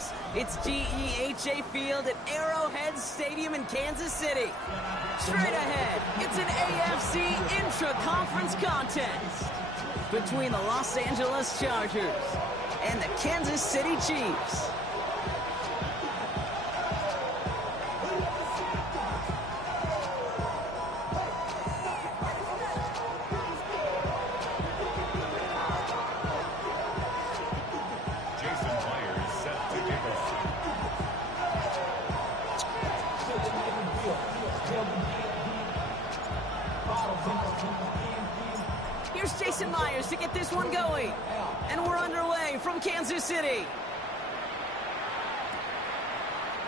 series. It's GEHA Field at Arrowhead Stadium in Kansas City. Straight ahead, it's an AFC intra-conference contest between the Los Angeles Chargers and the Kansas City Chiefs. Here's Jason Myers to get this one going. And we're underway from Kansas City.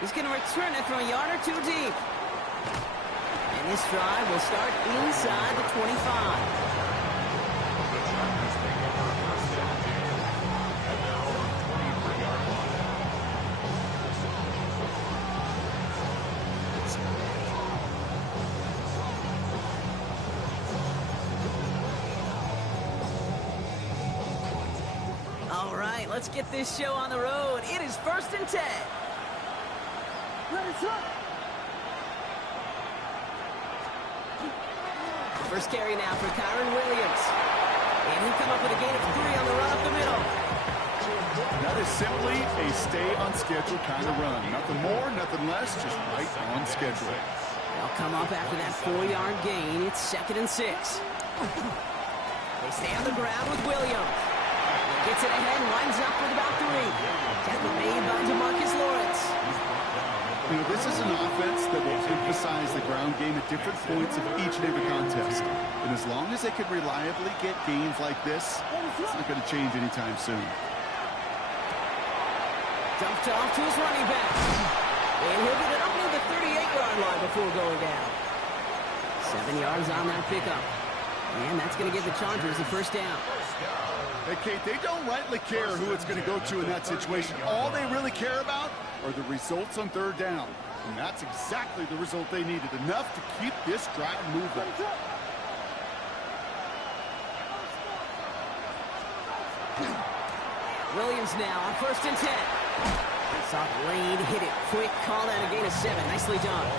He's going to return it from a yard or two deep. And this drive will start inside the 25. All right, let's get this show on the road. It is 1st and 10. First carry now for Kyron Williams. And he'll come up with a gain of 3 on the run up the middle. That is simply a stay-on-schedule kind of run. Nothing more, nothing less, just right on schedule. They'll come up after that 4-yard gain. It's 2nd and 6. They stay on the ground with Williams. Gets it ahead and winds up with about 3. Tackle made by DeMarcus Lawrence. You know, this is an offense that will emphasize the ground game at different points of each and every contest. And as long as they can reliably get gains like this, it's not going to change anytime soon. Dumped off to his running back. And he'll get it up near the 38-yard line before going down. 7 yards on that pickup. And that's going to give the Chargers the first down. Hey, Kate, they don't rightly care who it's going to go to in that situation. All they really care about are the results on 3rd down. And that's exactly the result they needed. Enough to keep this drive moving. Williams now on 1st and 10. Saw the lane, hit it quick, call that a gain of 7. Nicely done.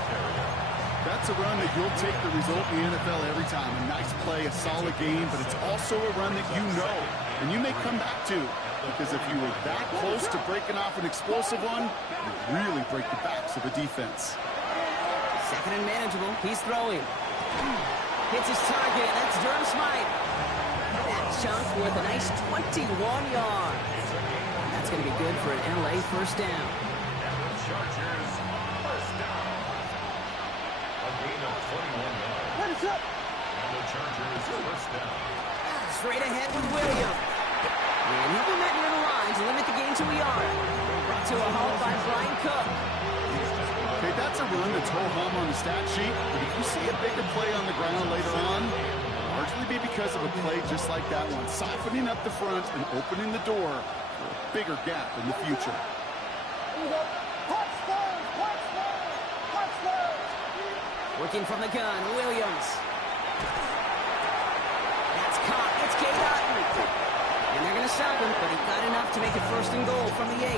That's a run that you'll take the result in the NFL every time. A nice play, a solid game, but it's also a run that you know and you may come back to. Because if you were that close to breaking off an explosive one, you really break the backs of the defense. 2nd and manageable. He's throwing. Hits his target. That's Durham Smythe. That chunk worth a nice 21 yards. That's going to be good for an LA first down. Chargers first down. A gain of 21 yards. What is up? And the Chargers first down. Straight ahead with Williams. And he'll be met near the line to limit the gain to a yard. Brought to a halt by Brian Cook. Okay, that's a run that's ho-hum on the stat sheet, but if you see a bigger play on the ground later on, it'll largely be because of a play just like that one, softening up the front and opening the door for a bigger gap in the future. Working from the gun, Williams. That's caught. It's Cade Otton. And they're going to stop him, but he got enough to make it 1st and goal from the 8.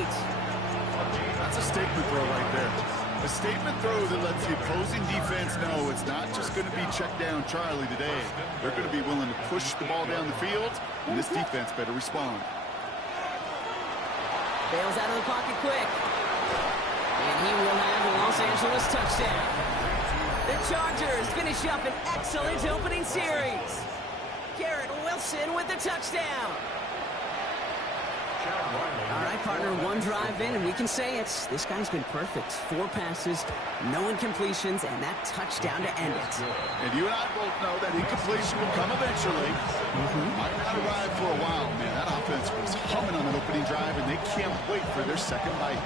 That's a statement throw right there. A statement throw that lets the opposing defense know it's not just going to be check down Charlie today. They're going to be willing to push the ball down the field, and this defense better respond. Bails out of the pocket quick. And he will have a Los Angeles touchdown. The Chargers finish up an excellent opening series. Garrett Wilson with the touchdown. All right, partner, 1 drive in, and we can say this guy's been perfect. 4 passes, no incompletions, and that touchdown to end it. And you and I both know that incompletion will come eventually. Might not arrive for a while, man. That offense was humming on that opening drive, and they can't wait for their second bite.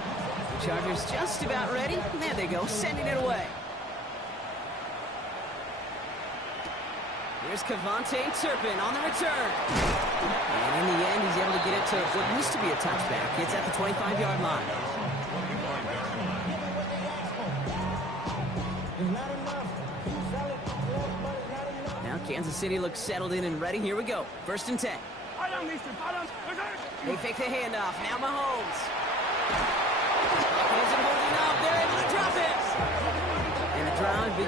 The Chargers just about ready. There they go, sending it away. Here's Cavante Turpin on the return. And in the end, he's able to get it to what used to be a touchback. It's at the 25-yard line. Now Kansas City looks settled in and ready. Here we go. 1st and 10. They fake the handoff. Now Mahomes.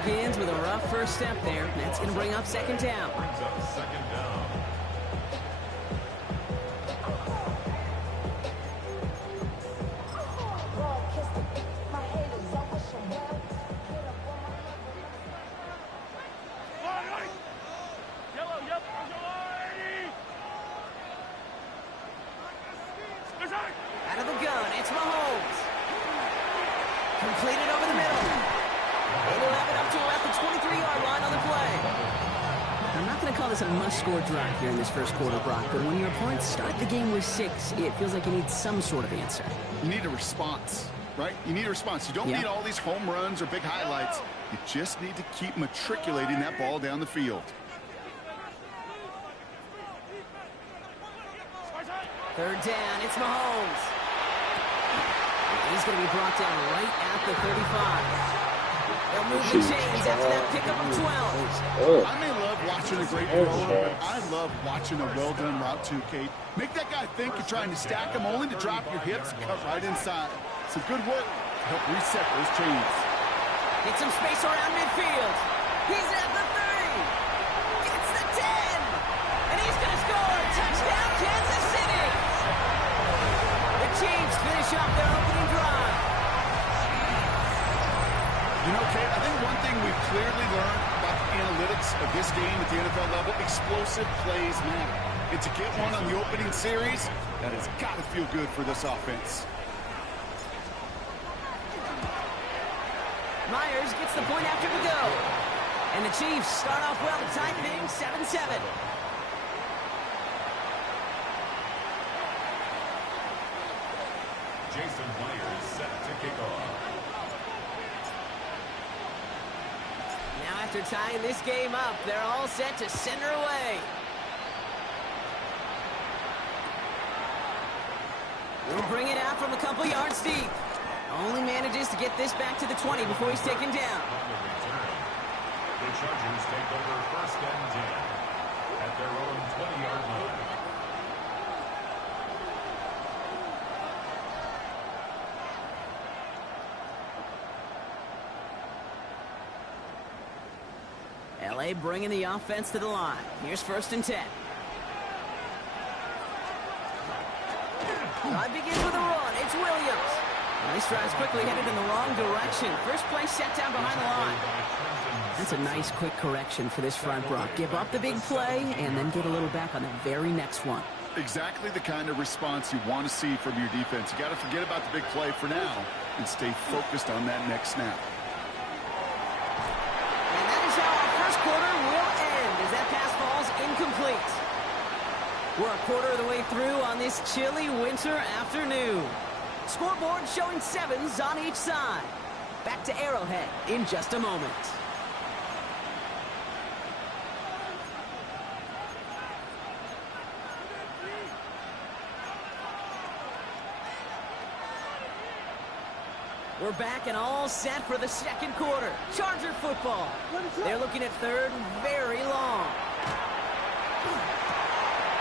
begins with a rough first step there. That's going to bring up second down. Brings up second down. Out of the gun, it's Mahomes. Completed over the middle. And he'll have it up to about the 23-yard line on the play. I'm not going to call this a must-score drive here in this first quarter, Brock, but when your opponents start the game with 6, it feels like you need some sort of answer. You need a response, right? You need a response. You don't need all these home runs or big highlights. You just need to keep matriculating that ball down the field. Third down, it's Mahomes. He's going to be brought down right at the 35. They'll move the chains after that pickup of 12. I may love watching a great thrower, but I love watching a well-done route too, Kate. Make that guy think you're trying to stack him only to drop your hips and cut right inside. Some good work to help reset those chains. Get some space around midfield. He's at the 30. Gets the 10. And he's going to score. Touchdown, Kansas City. The Chiefs finish off their opening drive. You know, Kate, I think one thing we've clearly learned about the analytics of this game at the NFL level, explosive plays matter. And to get one on the opening series, that has got to feel good for this offense. Myers gets the point after the go. And the Chiefs start off well to tie things 7-7. Jason Myers set to kick off. Now after tying this game up, they're all set to send her away. We'll bring it out from a couple yards deep. Only manages to get this back to the 20 before he's taken down. The Chargers take over first and 10 at their own 20-yard line. LA bringing the offense to the line. Here's first and 10. Drive begins with a run. It's Williams. Nice drives quickly headed in the wrong direction. First play set down behind the line. That's a nice quick correction for this front, Brock. Give up the big play and then get a little back on the very next one. Exactly the kind of response you want to see from your defense. You got to forget about the big play for now and stay focused on that next snap. And that is how our first quarter will end as that pass falls incomplete. We're a quarter of the way through on this chilly winter afternoon. Scoreboard showing 7s on each side. Back to Arrowhead in just a moment. We're back and all set for the second quarter. Charger football. They're looking at third and very long.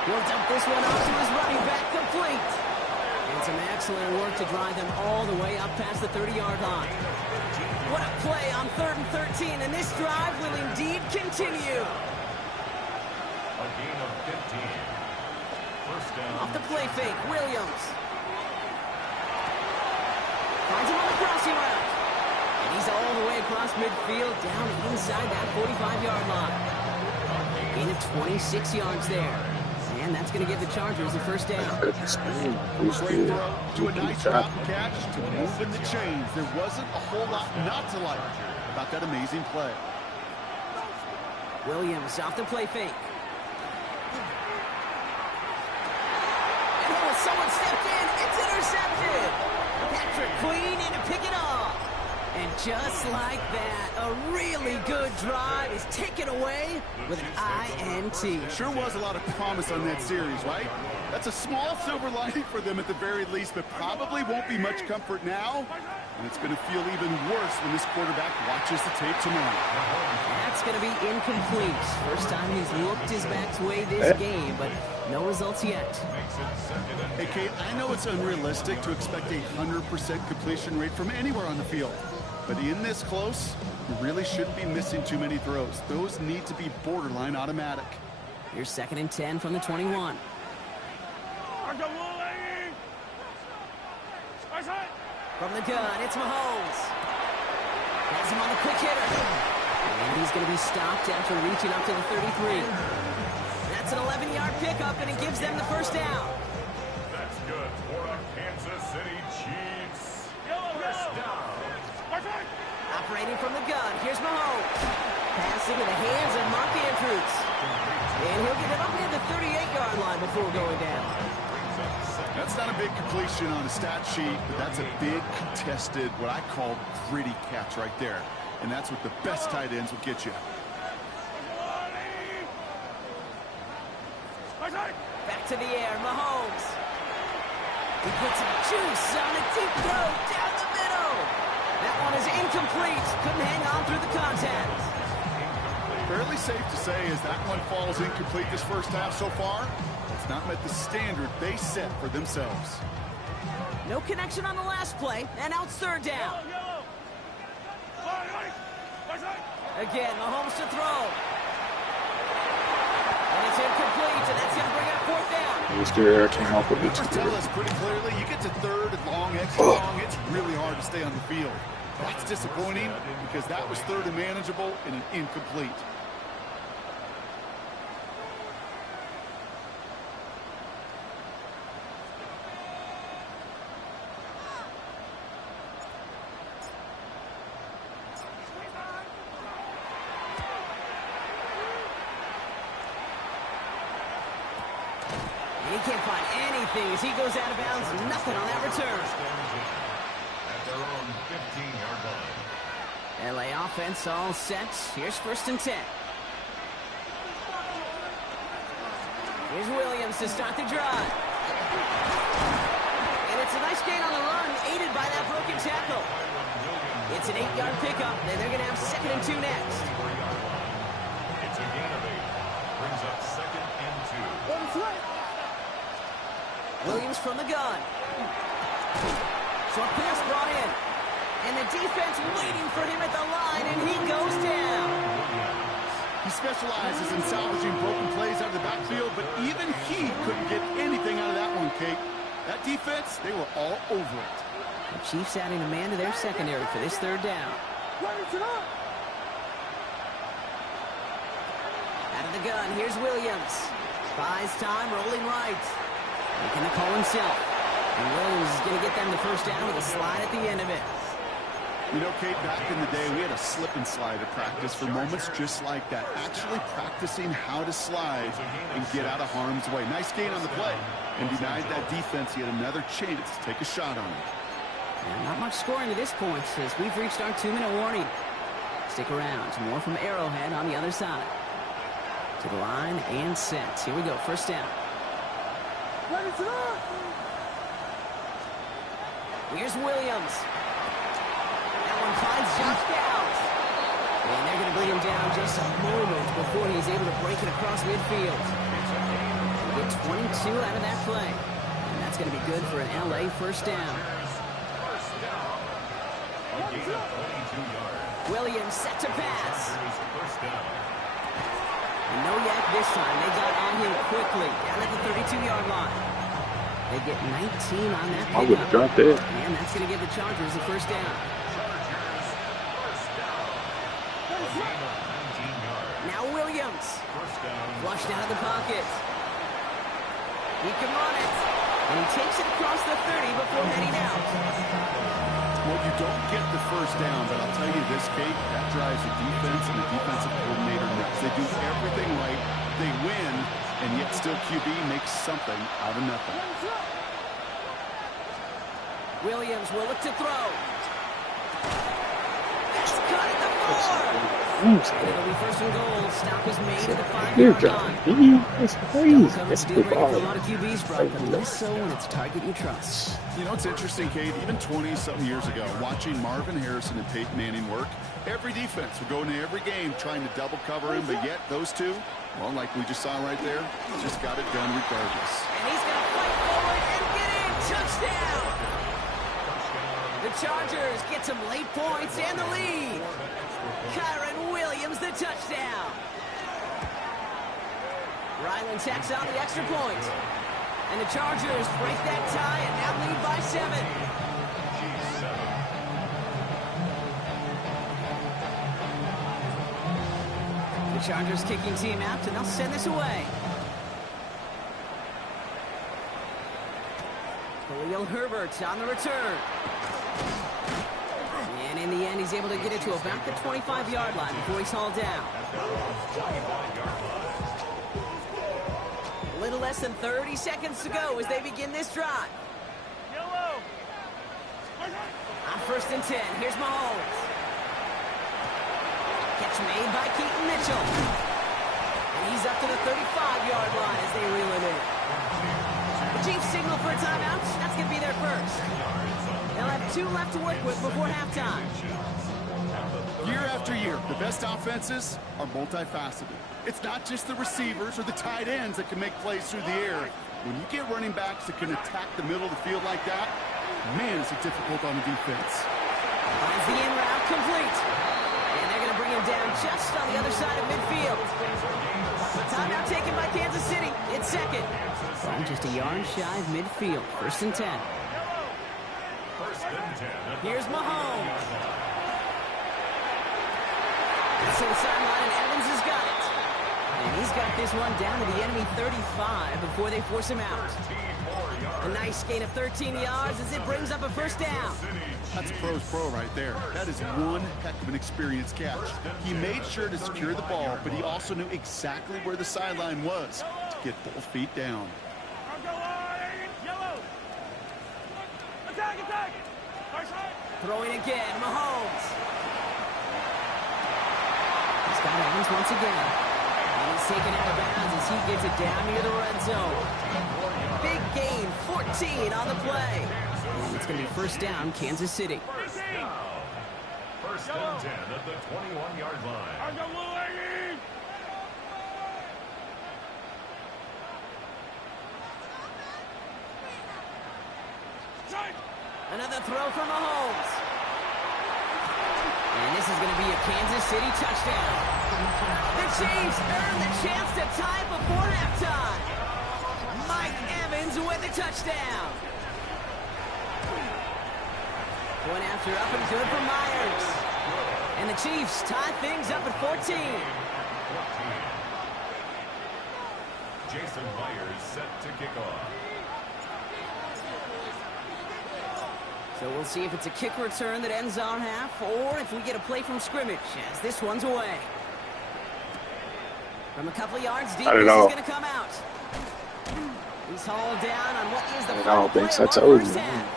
He'll dump this one off to his running back, complete. And some excellent work to drive them all the way up past the 30-yard line. What a play on 3rd and 13, and this drive will indeed continue. A gain of 15. First down. Off the play fake, Williams. Finds him on the crossing route. And he's all the way across midfield, down inside that 45-yard line. Gain of 26 yards there. And that's going to give the Chargers the first down. Great throw to a nice route and catch to moving the chains. There wasn't a whole lot not to like about that amazing play. Williams off the play fake. And oh, someone stepped in. It's intercepted. Patrick Queen in to pick it off. And just like that, a really good drive is taken away with an INT. Sure was a lot of promise on that series, right? That's a small silver lining for them at the very least, but probably won't be much comfort now. And it's going to feel even worse when this quarterback watches the tape tomorrow. That's going to be incomplete. First time he's looked his back's way this game, but no results yet. Hey, Kate, I know it's unrealistic to expect a 100% completion rate from anywhere on the field. But in this close, You really shouldn't be missing too many throws. Those need to be borderline automatic. Here's 2nd and 10 from the 21. From the gun, it's Mahomes. Has him on the quick hitter. And he's going to be stopped after reaching up to the 33. That's an 11-yard pickup, and it gives them the first down. That's good for the Kansas City Chiefs. First down. Operating from the gun, here's Mahomes. Pass into the hands of Mark Andrews. And he'll get it up near the 38-yard line before going down. That's not a big completion on the stat sheet, but that's a big contested, what I call gritty catch right there. And that's what the best tight ends will get you. Back to the air, Mahomes. He puts some juice on a deep throw down the middle. That one is incomplete. Couldn't hang on through the contact. Fairly safe to say as that one falls incomplete this first half so far. It's not met the standard they set for themselves. No connection on the last play, and out 3rd down. Again, Mahomes to throw. And it's incomplete, and that's going to bring up 4th down. Mr. Air came off with it. Numbers tell us pretty clearly, you get to 3rd and long, extra long, it's really hard to stay on the field. That's disappointing because that was 3rd and manageable and an incomplete. He can't find anything as he goes out of bounds. Nothing on that return. At their own 15-yard line. LA offense all set. Here's 1st and 10. Here's Williams to start the drive. And it's a nice gain on the run, aided by that broken tackle. It's an 8-yard pickup, and they're going to have 2nd and 2 next. It's a gain of 8. Brings up 2nd and 2. Williams from the gun. Short pass brought in. And the defense waiting for him at the line, and he goes down. He specializes in salvaging broken plays out of the backfield, but even he couldn't get anything out of that one, Kate. That defense, they were all over it. The Chiefs adding a man to their secondary for this 3rd down. Out of the gun, here's Williams. Buys time, rolling right. Making the call himself. And Williams is going to get them the first down with a slide at the end of it. You know, Kate, back in the day, we had a slip and slide at practice for moments just like that. Actually practicing how to slide and get out of harm's way. Nice gain on the play. And denied that defense yet another chance to take a shot on him. And not much scoring to this point as we've reached our 2-minute warning. Stick around. More from Arrowhead on the other side. To the line and set. Here we go. First down. Here's Williams. That one finds Josh Downs. And they're going to bring him down just a moment before he's able to break it across midfield. He'll get 22 out of that play. And that's going to be good for an LA first down. Williams set to pass. And no yak this time. They got on him quickly down at the 32-yard line. They get 19 on that pickup. I would have dropped it. And that's going to give the Chargers the first down. Now Williams. Flushed out of the pocket. He can run it. And he takes it across the 30 before heading out. Well, you don't get the first down, but I'll tell you this, Kate, that drives the defense and the defensive coordinator nuts. They do everything right. They win, and yet still QB makes something out of nothing. Williams will look to throw. That's cut at the 4. It'll be first and goal. Stop is made at the 5-yard line. That's crazy. That's That's for a lot bad. of QBs, Brian, but less so when it's a target you trust. You know, it's interesting, Kate, even 20-something years ago, watching Marvin Harrison and Peyton Manning work, every defense would go into every game trying to double cover him, but yet those two, well, like we just saw right there, just got it done regardless. And he's going to fight forward and get in. Touchdown! The Chargers get some late points and the lead. Kyron Williams, the touchdown. Ryland tacks on the extra point. And the Chargers break that tie and now lead by 7. The Chargers kicking team out, and they'll send this away. Khalil Herbert on the return. And in the end, he's able to get it to about the 25-yard line before he's hauled down. A little less than 30 seconds to go as they begin this drive. On 1st and 10, here's Mahomes. Catch made by Keaton Mitchell. And he's up to the 35-yard line as they reel it in. The Chiefs signal for a timeout. That's going to be their first. They'll have 2 left to work with before halftime. Year after year, the best offenses are multifaceted. It's not just the receivers or the tight ends that can make plays through the air. When you get running backs that can attack the middle of the field like that, man, is it difficult on the defense. Finds the in route complete. And they're going to bring him down just on the other side of midfield. Timeout taken by Kansas City. It's second. And just a yard shy of midfield. 1st and 10. Here's Mahomes. It's to the sideline, and Evans has got it. And he's got this one down to the enemy 35 before they force him out. A nice gain of 13 yards as it brings up a 1st down. That's a pro's pro right there. That is one heck of an experienced catch. He made sure to secure the ball, but he also knew exactly where the sideline was to get both feet down. Throwing again, Mahomes. He's got Evans once again. And he's taken out of bounds as he gets it down near the red zone. Big gain, 14 on the play. And it's going to be 1st down, Kansas City. 1st and 10 at the 21-yard line. Another throw for Mahomes. And this is going to be a Kansas City touchdown. The Chiefs earn the chance to tie before halftime. Mike Evans with the touchdown. Point after up and good for Myers. And the Chiefs tie things up at 14. Jason Myers set to kick off. So we'll see if it's a kick return that ends our half, or if we get a play from scrimmage, as this one's away. From a couple of yards deep, this is going to come out. He's hauled down on what is the final play of our 1st half.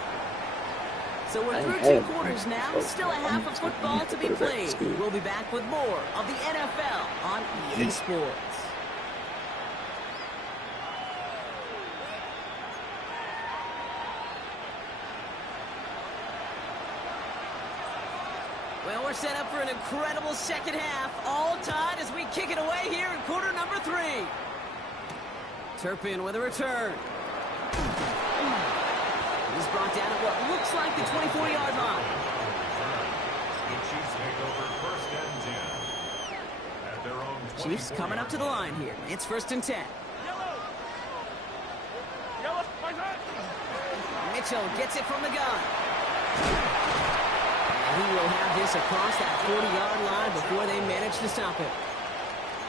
So we're through 2 quarters now, still a half of football to be played. We'll be back with more of the NFL on EA Sports. Well, we're set up for an incredible 2nd half, all tied as we kick it away here in quarter number 3. Turpin with a return. He's brought down at what looks like the 24-yard line. The Chiefs take over 1st and 10 at their own 24. Chiefs coming up to the line here. It's 1st and 10. Mitchell gets it from the gun. He will have this across that 40-yard line before they manage to stop it.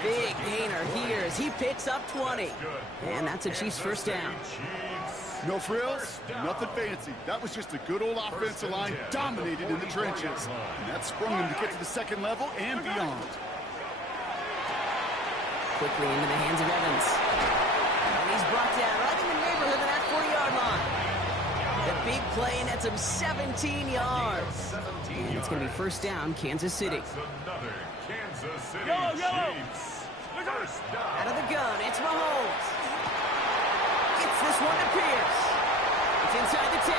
Big gainer here as he picks up 20. And that's a Chiefs 1st down. No frills, nothing fancy. That was just a good old offensive line dominated in the trenches. And that sprung him to get to the 2nd level and beyond. Quickly into the hands of Evans. And he's brought down right in the neighborhood of that 40-yard line. The big play nets him 17 yards. And it's going to be 1st down, Kansas City. Another Kansas City Chiefs. 1st down. Out of the gun, it's Mahomes. Gets this one to Pierce. It's inside the 10.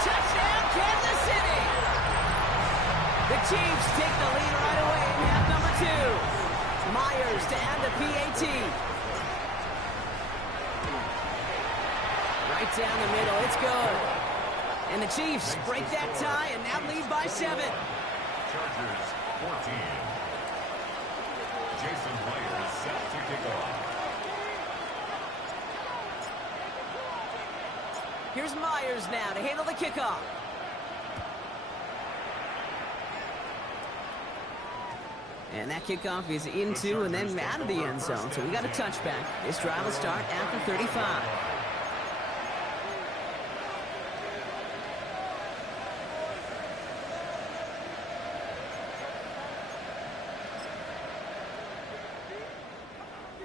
Touchdown, Kansas City! The Chiefs take the lead right away in half number 2. Myers to add the PAT. Right down the middle, it's good. And the Chiefs break that tie and now lead by 7. Chargers 14. Jason Myers set to kick off. Here's Myers now to handle the kickoff. And that kickoff is into and then out of the end zone. So we got a touchback. This drive will start after 35.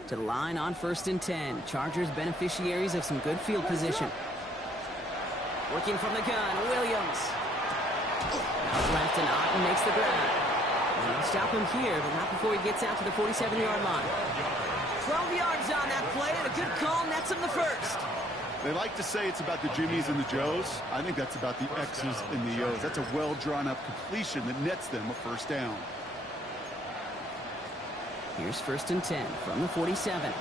To the line on 1st and 10. Chargers beneficiaries of some good field position. Working from the gun, Williams. Out left and Otten makes the grab. They'll stop him here, but not before he gets out to the 47-yard line. 12 yards on that play, and a good call nets him the first. They like to say it's about the Jimmies and the Joes. I think that's about the X's and the O's. That's a well-drawn-up completion that nets them a first down. Here's 1st and 10 from the 47.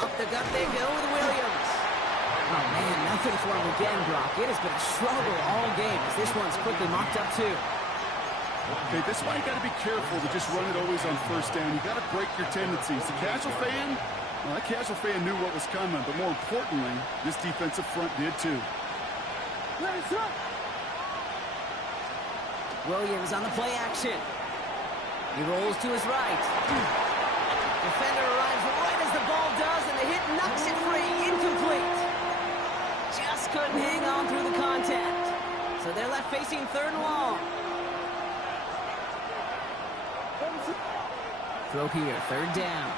Up the gut they go with Williams. Oh, man, nothing for him again, Brock. It has been a struggle all game as this one's quickly mocked up, too. Okay, this is why you got to be careful to just run it always on 1st down. You got to break your tendencies. The casual fan, well, that casual fan knew what was coming, but more importantly, this defensive front did, too. Williams on the play action. He rolls to his right. Defender arrives right as the ball does, and the hit knocks it free. Incomplete. Just couldn't hang on through the contact. So they're left facing 3rd and long. Throw here, 3rd down.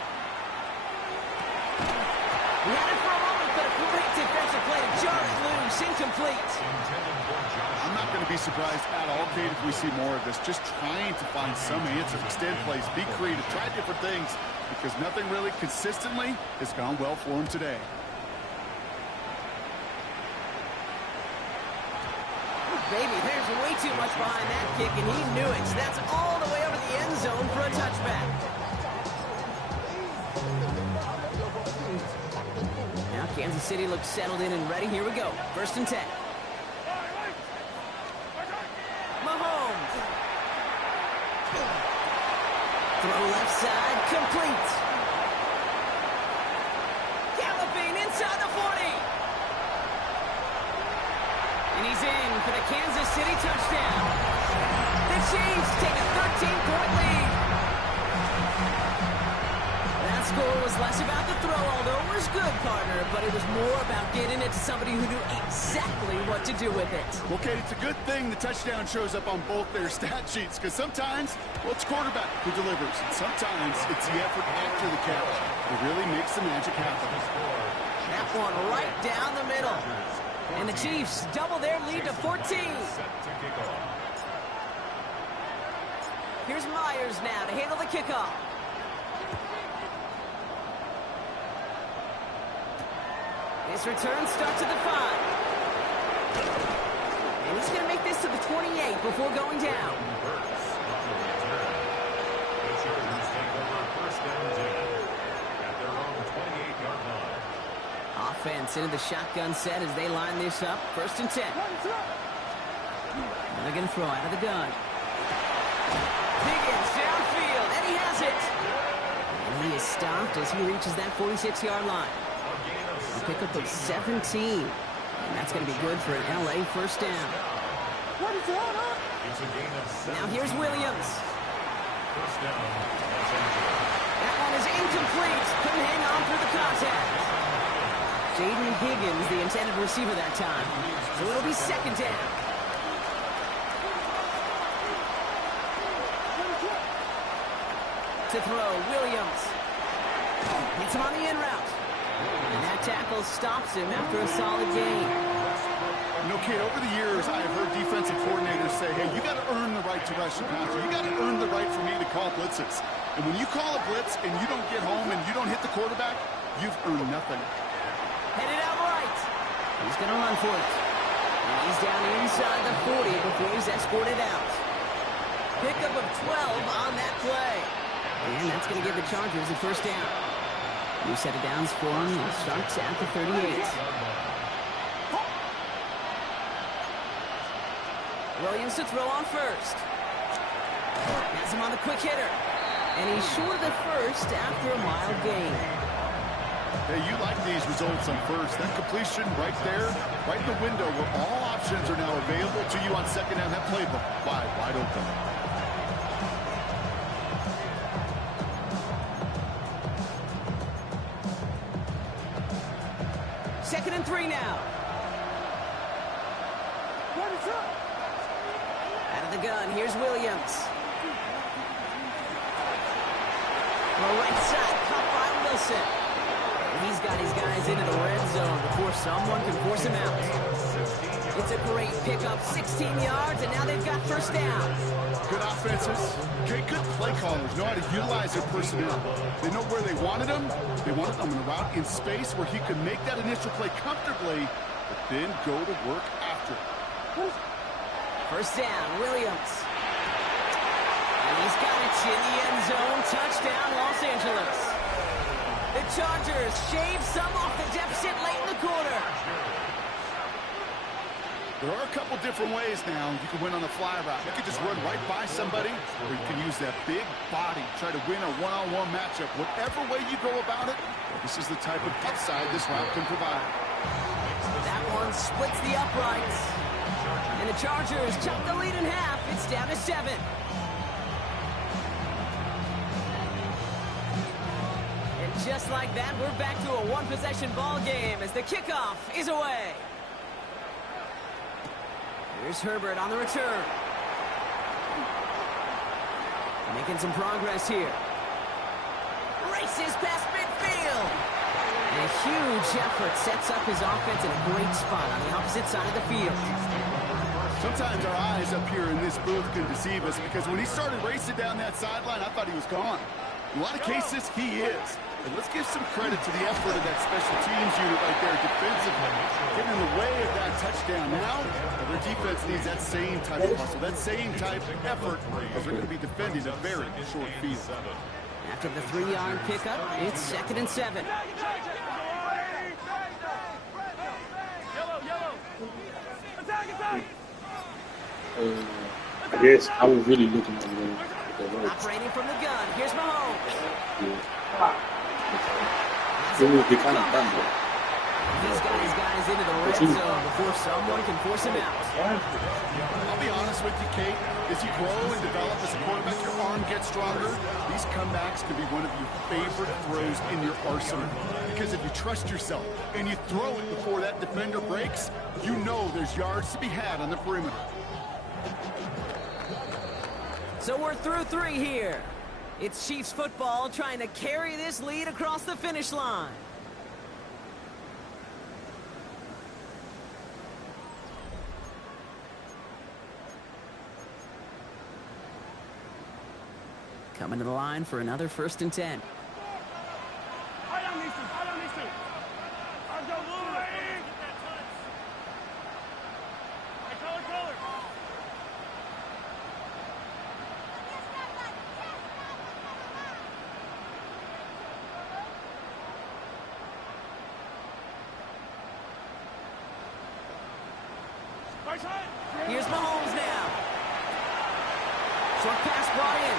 He had it for a moment, but a great defensive play to jar it loose. Incomplete. I'm not going to be surprised at all, Kate, if we see more of this. Just trying to find some answer. Extend plays, be creative, try different things, because nothing really consistently has gone well for him today. Baby, there's way too much behind that kick, and he knew it. So that's all the way over the end zone for a touchback. Now Kansas City looks settled in and ready. Here we go. 1st and 10. Mahomes. Throw left side, complete. Galloping inside the 40. And he's in for the Kansas City touchdown. The Chiefs take a 13-point lead. That score was less about the throw, although it was good, partner, but it was more about getting it to somebody who knew exactly what to do with it. Well, Kate, it's a good thing the touchdown shows up on both their stat sheets, because sometimes, well, it's quarterback who delivers, and sometimes it's the effort after the catch that really makes the magic happen. That one right down the middle. And the Chiefs double their lead to 14. Here's Myers now to handle the kickoff. This return starts at the 5. And he's going to make this to the 28 before going down. The Chargers take over 1st and 10 at their own 28-yard line. Offense into the shotgun set as they line this up. 1st and 10. Now they're going to throw out of the gun. Higgins downfield, and he has it. And he is stopped as he reaches that 46-yard line. A pickup of 17. And that's going to be good for an LA 1st down. Now here's Williams. 1st down. That one is incomplete. Couldn't hang on through the contact. Jaden Higgins, the intended receiver that time. So it'll be 2nd down. To throw, Williams. Hits him on the in route. And that tackle stops him after a solid gain. You know, Kate, over the years, I have heard defensive coordinators say, hey, you got to earn the right to rush the passer. You got to earn the right for me to call blitzes. And when you call a blitz and you don't get home and you don't hit the quarterback, you've earned nothing. Headed out right. He's going to run for it. And he's down inside the 40 before he's escorted out. Pickup of 12 on that play. And that's going to give the Chargers a 1st down. New set of downs for him. He starts at the 38. Williams to throw on first. Has him on the quick hitter. And he's short of the first after a mild gain. Hey, you like these results on first. That completion right there, right in the window where all options are now available to you on second down. That playbook wide open. Second and 3 now. Out of the gun, here's Williams. The right side, caught by Wilson. He's got his guys into the red zone before someone can force him out. It's a great pickup, 16 yards, and now they've got first down. Good offenses. Okay, good play callers know how to utilize their personnel. They know where they wanted him. They wanted him in a route in space where he could make that initial play comfortably, but then go to work after. First down, Williams. And he's got it in the end zone. Touchdown, Los Angeles. The Chargers shave some off the deficit late in the quarter. There are a couple different ways now you can win on the fly route. You can just run right by somebody, or you can use that big body, try to win a one-on-one matchup. Whatever way you go about it, this is the type of upside this route can provide. That one splits the uprights. And the Chargers chop the lead in half. It's down to 7. And just like that, we're back to a one-possession ball game as the kickoff is away. Here's Herbert on the return. Making some progress here. Races past midfield. And a huge effort sets up his offense in a great spot on the opposite side of the field. Sometimes our eyes up here in this booth can deceive us because when he started racing down that sideline, I thought he was gone. In a lot of cases, he is. And let's give some credit to the effort of that special teams unit right there defensively. Getting in the way of that touchdown. Now, their defense needs that same type of hustle, that same type of effort as they're going to be defending a very short field. After the 3-yard pickup, it's 2nd and 7. I guess I was really looking at them. Operating from the gun, here's Mahomes. It was the kind of thunder. He's got his guys into the red zone before someone can force him out. I'll be honest with you, Kate. As you grow and develop as a quarterback, your arm gets stronger. These comebacks can be one of your favorite throws in your arsenal. Because if you trust yourself and you throw it before that defender breaks, you know there's yards to be had on the perimeter. So we're through 3 here. It's Chiefs football trying to carry this lead across the finish line. Coming to the line for another 1st and 10. Here's Mahomes now. Short pass brought in.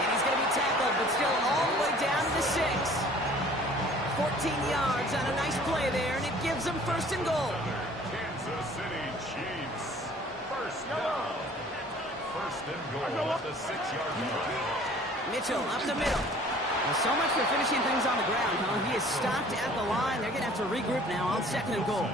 And he's going to be tackled, but still all the way down to the 6. 14 yards on a nice play there, and it gives them 1st and goal. Kansas City Chiefs. First down. 1st and goal at the 6-yard line. Mitchell up the middle. Well, so much for finishing things on the ground, huh? He is stopped at the line. They're going to have to regroup now on 2nd and goal.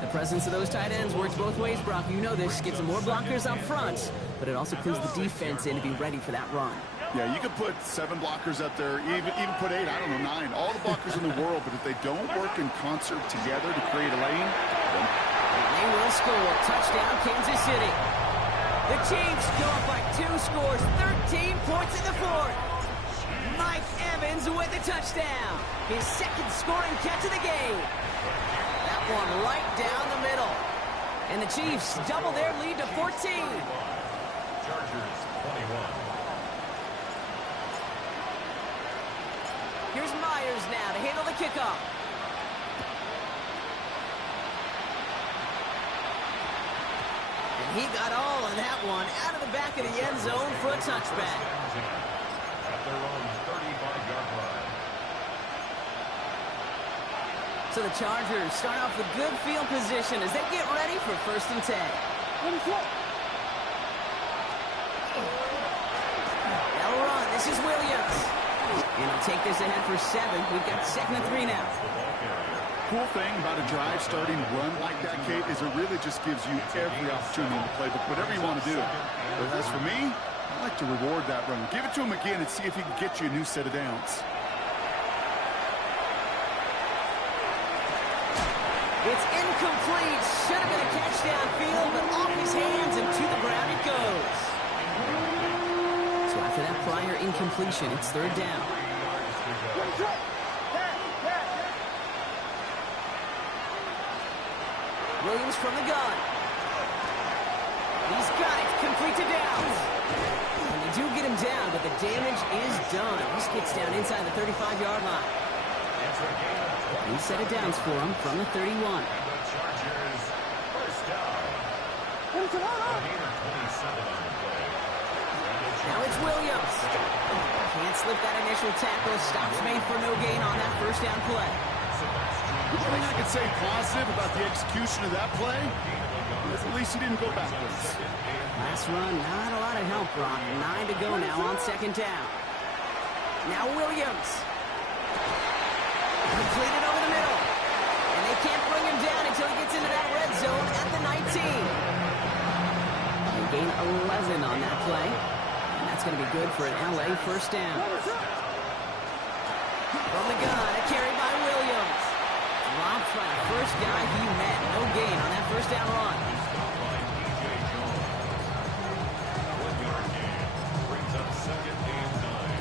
The presence of those tight ends works both ways, Brock. You know this. Gives them more blockers up front, but it also clues the defense in to be ready for that run. Yeah, you could put 7 blockers up there, even put 8, I don't know, 9. All the blockers in the world, but if they don't work in concert together to create a lane, then... And they will score. Touchdown, Kansas City. The Chiefs go up by 2 scores, 13 points in the 4th. Mike Evans with the touchdown. His 2nd scoring catch of the game. That one right down the middle. And the Chiefs double their lead to 14. Chargers 21. Here's Myers now to handle the kickoff. And he got all of that one out of the back of the end zone for a touchback. At their own 35-yard line. So the Chargers start off with good field position as they get ready for 1st and 10. They'll run. This is Williams. And he'll take this ahead for 7. We've got 2nd and 3 now. Cool thing about a drive starting run like that, Kate, is it really just gives you every opportunity in the playbook, whatever you want to do. But as for me, I like to reward that run. Give it to him again and see if he can get you a new set of downs. It's incomplete. Should have been a catch downfield, but off his hands and to the ground it goes. So after that prior incompletion, it's 3rd down. Williams from the gun. He's got it. Complete to Downs. And they do get him down, but the damage is done. This gets down inside the 35-yard line. New set of downs for him from the 31. The Chargers, first down. Now it's Williams. Can't slip that initial tackle. Stops made for no gain on that 1st down play. One thing I can say positive about the execution of that play is at least he didn't go backwards. Last run, not a lot of help, Brock. 9 to go now on 2nd down. Now Williams. Completed over the middle. And they can't bring him down until he gets into that red zone at the 19. They gain 11 on that play. And that's going to be good for an LA 1st down. From the gun, a carry by Williams. Dropped by the first guy he met. No gain on that 1st down run. Brings up 2nd and 9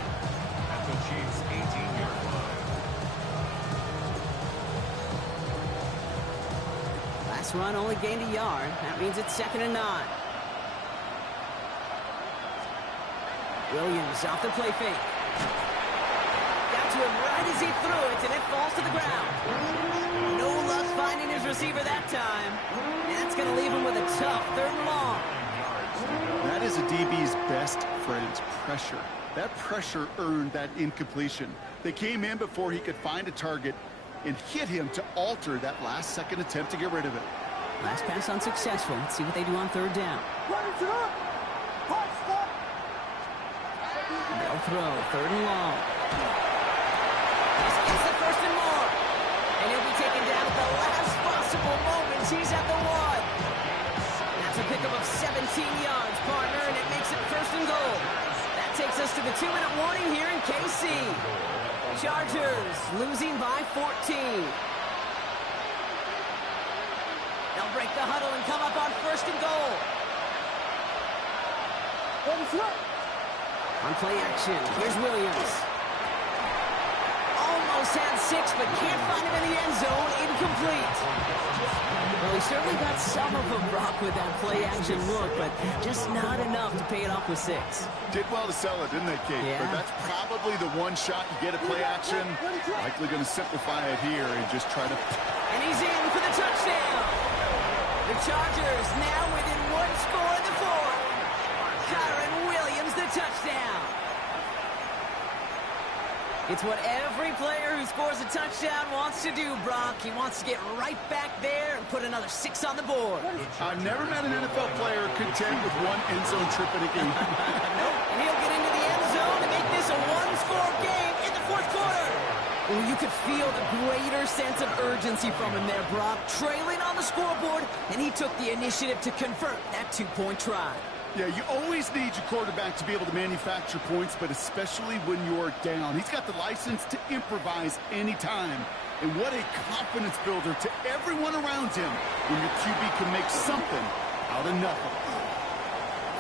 at the Chiefs' 18-yard line. Last run only gained a yard. That means it's 2nd and 9. Williams off the play fake. Got to him right as he threw it, and it falls to the ground. No luck finding his receiver that time. That's going to leave him with a tough 3rd and long. That is a DB's best friend's pressure. That pressure earned that incompletion. They came in before he could find a target and hit him to alter that last-second attempt to get rid of it. Last pass unsuccessful. Let's see what they do on 3rd down. They'll throw 3rd and long. This gets the 1st and more. And he'll be taken down at the last possible moments. He's at the 1. That's a pickup of 17 yards, partner, and it makes it 1st and goal. That takes us to the 2-minute warning here in KC. Chargers losing by 14. They'll break the huddle and come up on 1st and goal. On play action, here's Williams. Almost had 6, but can't find him in the end zone. Incomplete. Well, he certainly got some of them, Brock, with that play action look, but just not enough to pay it off with 6. Did well to sell it, didn't they, Kate? Yeah. But that's probably the one shot you get at play action. Likely going to simplify it here and just try to... And he's in for the touchdown. The Chargers now within 1 score in the 4th. Kyron Williams, the touchdown. It's what every player who scores a touchdown wants to do, Brock. He wants to get right back there and put another 6 on the board. I've never met an NFL player content with one end zone trip in a game. And he'll get into the end zone to make this a 1-score game in the 4th quarter. Well, you could feel the greater sense of urgency from him there, Brock. Trailing on the scoreboard, and he took the initiative to convert that 2-point try. Yeah, you always need your quarterback to be able to manufacture points, but especially when you're down. He's got the license to improvise anytime. And what a confidence builder to everyone around him when your QB can make something out of nothing.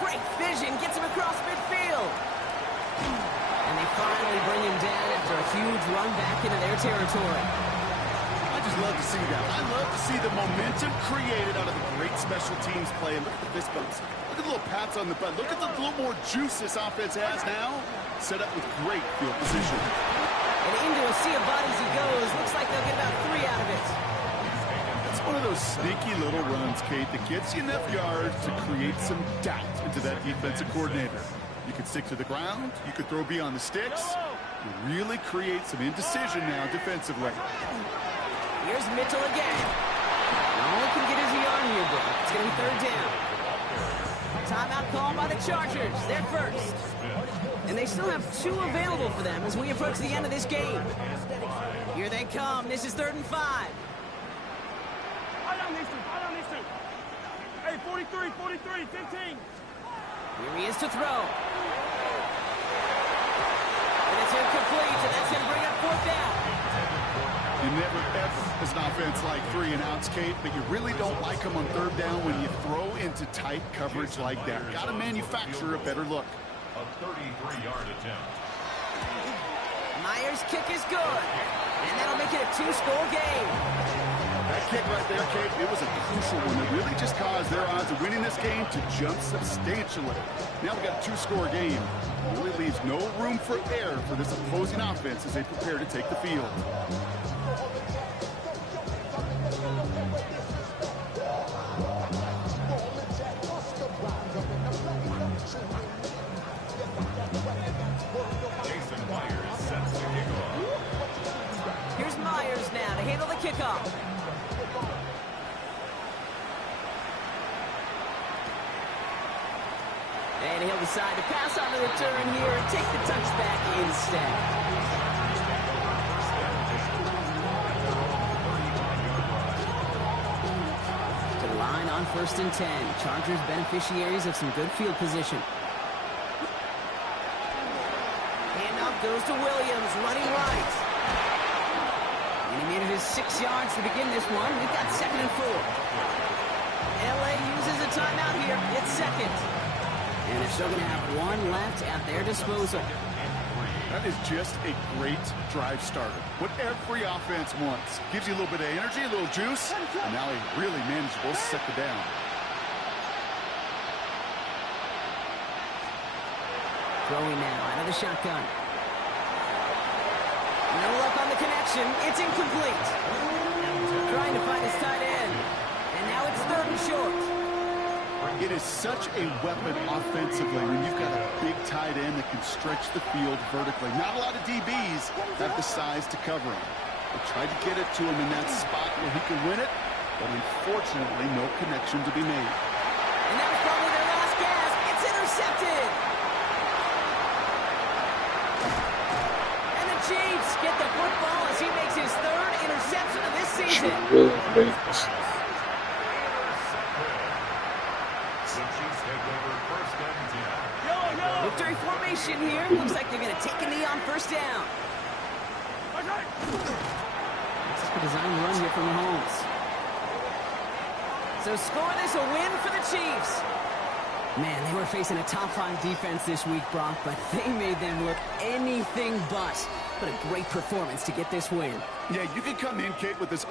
Great vision, gets him across midfield. And they finally bring him down after a huge run back into their territory. I just love to see that. I love to see the momentum created out of the great special teams play. And look at the fist bumps. Look at the little pats on the butt. Look at the little more juice this offense has now. Set up with great field position. And into a sea of bodies he goes. Looks like they'll get about 3 out of it. It's one of those sneaky little runs, Kate, that gets you enough yards to create some doubt into that defensive coordinator. You can stick to the ground. You could throw beyond the sticks. You really create some indecision now defensively. Here's Mitchell again. All he can get is a yard here, bro. It's going to be 3rd down. Timeout called by the Chargers. They're first. And they still have 2 available for them as we approach the end of this game. Here they come. This is 3rd and 5. Hey, 43, 43, 15. Here he is to throw. And it's incomplete, and that's going to bring up 4th down. You never, ever, as an offense, like 3 and outs, Kate, but you really don't like them on 3rd down when you throw into tight coverage like that. Got to manufacture a better look. A 33-yard attempt. Myers' kick is good. And that'll make it a 2-score game. That kick right there, Kate, it was a crucial one that really just caused their odds of winning this game to jump substantially. Now we got a 2-score game. It really leaves no room for error for this opposing offense as they prepare to take the field. Jason Myers sets the kickoff. Here's Myers now to handle the kickoff. And he'll decide to pass on the return here and take the touchback instead. To the line on 1st and 10. Chargers beneficiaries of some good field position. Handoff goes to Williams, running right. And he made it his 6 yards to begin this one. We've got 2nd and 4. LA uses a timeout here. It's 2nd. And they're still going to have 1 left at their disposal. That is just a great drive starter. What every offense wants. Gives you a little bit of energy, a little juice, and now a really manageable 2nd down. Throwing now out of the shotgun. No luck on the connection. It's incomplete. Trying to find his tight end. And now it's 3rd and short. It is such a weapon offensively when you've got a big tight end that can stretch the field vertically. Not a lot of DBs have the size to cover him. They tried to get it to him in that spot where he could win it, but unfortunately no connection to be made. And that was probably their last gasp. It's intercepted. And the Chiefs get the football as he makes his 3rd interception of this season. Victory formation here. Looks like they're going to take a knee on 1st down. Looks like a design run here from Mahomes. So score this a win for the Chiefs. Man, they were facing a top-5 defense this week, Brock, but they made them look anything but. What a great performance to get this win. Yeah, you can come in, Kate, with this